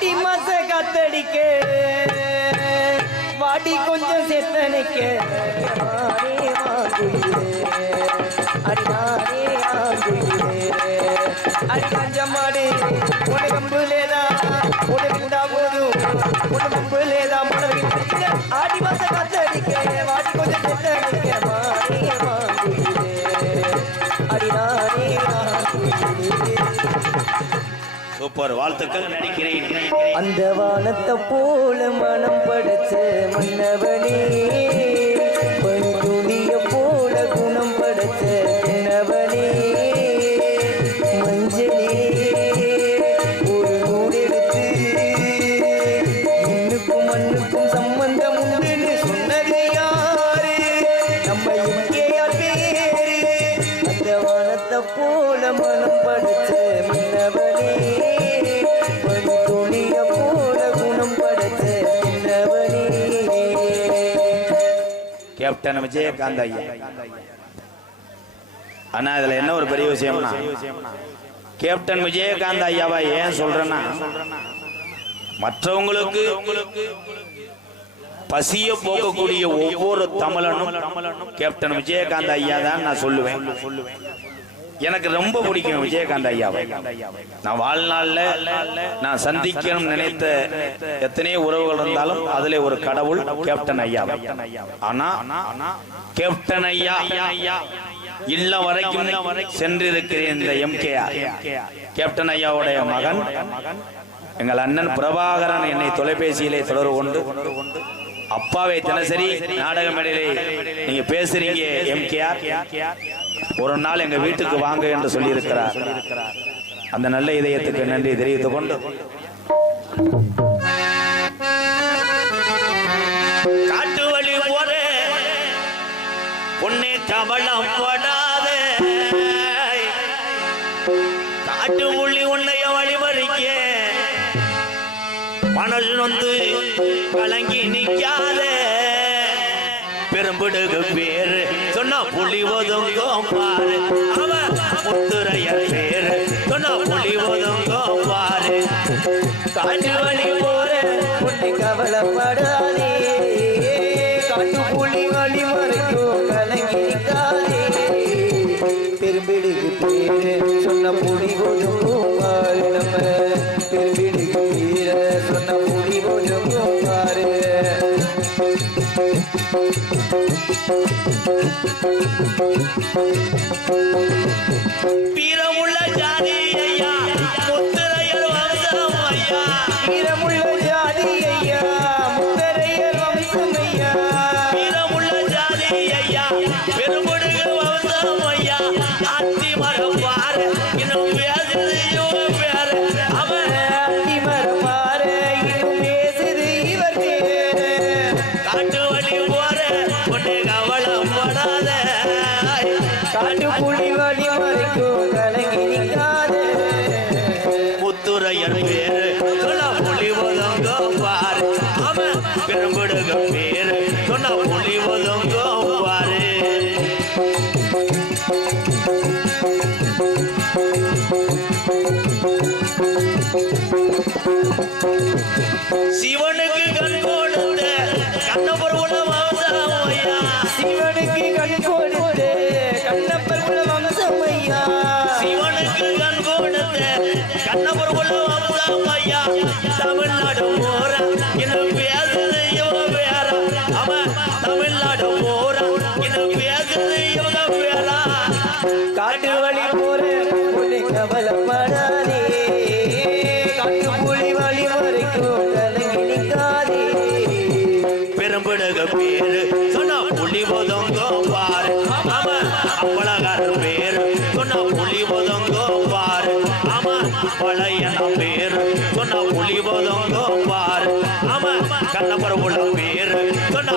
வாட்டி மாச காத்தடிக்க. வாட்டி கொஞ்சம் செத்தனைக்க மாறே மாங்குயிலே உனக்கு கம்பு லேதா உனக்கு இருந்தா போதும். உனக்கு லேதா உனக்கு ஆடி மாச காத்தடிக்க. கொஞ்சம் செத்தனைக்க சூப்பர் வாழ்த்துக்கள். நடிக்கிறேன் அந்த வானத்தை போல மனம் படைச்ச மன்னவனே பணிதுணிய போல குணம் படைச்ச என்னவனே மஞ்சளே ஒரு நூலெடுத்து இன்னுக்கும் மண்ணுக்கும் சம்பந்தம் உண்டுன்னு சொன்னது யாரு? நம்ம பேரு அந்த வானத்தை போல மனம் படைச்ச மன்னவனே. கேப்டன் விஜயகாந்த் ஐயா. ஆனா இதுல என்ன ஒரு பெரிய விஷயம்னா கேப்டன் விஜயகாந்த் ஐயாவா ஏன் சொல்றேன்னா மற்றவங்களுக்கு பசிய போக்கக்கூடிய ஒவ்வொரு தமிழனும் கேப்டன் விஜயகாந்த் ஐயா தான் நான் சொல்லுவேன் சொல்லுவேன். எனக்கு ரொம்ப பிடிக்கும் விஜயகாந்த் ஐயாவை. நான் வாழ்நாள்ல நான் சந்திக்கணும் நினைத்த எத்தனையோ உறவுகள் இருந்தாலும் அதுல ஒரு கடவுள் கேப்டன் ஐயா. ஆனா கேப்டன் ஐயா இல்ல வரைக்கும் சென்றிருக்கிறேன் இந்த எம் கே கேப்டன் ஐயாவுடைய மகன் எங்கள் அண்ணன் பிரபாகரன் என்னை தொலைபேசியிலே தொடர்பு கொண்டு அப்பாவை தினசரி நாடக மேடையிலே நீங்க பேசுறீங்க கே ஒரு நாள் எங்க வீட்டுக்கு வாங்க என்று சொல்லியிருக்கிறார். அந்த நல்ல இதயத்துக்கு நன்றி தெரிவித்துக் கொண்டு. காட்டு வழி போற பொண்ணே கவலம் படாத. காட்டு உள்ளி உன்னைய வழிமறிக்க மனசு நொந்து கலங்கி நிற்காதே. பெரும்பிடுக்கு பேரு சொன்னா புலி ஒதுங்கும் பாரு. அவ முத்துரைய பேரு. சொன்னா புலி ஒதுங்கும் பாரு. காட்டு வழி போற புள்ளி கவலைப்படாதே. காட்டு புலி வழி மறைக்கும் கலங்கிருக்காதே நிற்காதே. பெரும்பிடுக்கு பேரு. சொன்ன புலி ஒதுங்கும் பாரு நம்ம. பெரும்பிடுக்கு பேர. சொன்ன புலி ஒதுங்கும் பாரு. வீரமுள்ள ஜாதி ஐயா முத்துரையர் வம்சம் ஐயா. வீரமுள்ள ஜாதி ஐயா முத்தரையர் வம்சம் ஐயா. வீரமுள்ள ஜாதி ஐயா காட்டு புலி கலங்கி நிற்காதே முத்துரையர் பேரு சொன்ன புலி ஒதுங்க பாரு அவன் பெரும்படுக பேரு புலி பாரு சிவனுக்கு கண் கொடுத்த கண்ணபுரம் சிவனுக்கு கண் கொடுத்து இன்னும் பேசுது இவன் பேர அவன் தமிழ்நாடு போற. இன்னும் பேசுது இவங்க பேர காட்டு வழி போற புலி கவலைப்படாதே. காட்டு புலி வழி மறைக்கும் கலங்கி பேரு சொன்ன புலி ஒதுங்க பாரு. அவன் பேரு புலி ஒதுங்க பாரு. அவன் பேரு புலி ஒதுங்க பாரு. அவன் கண்ணபுரம் பேரு சொன்ன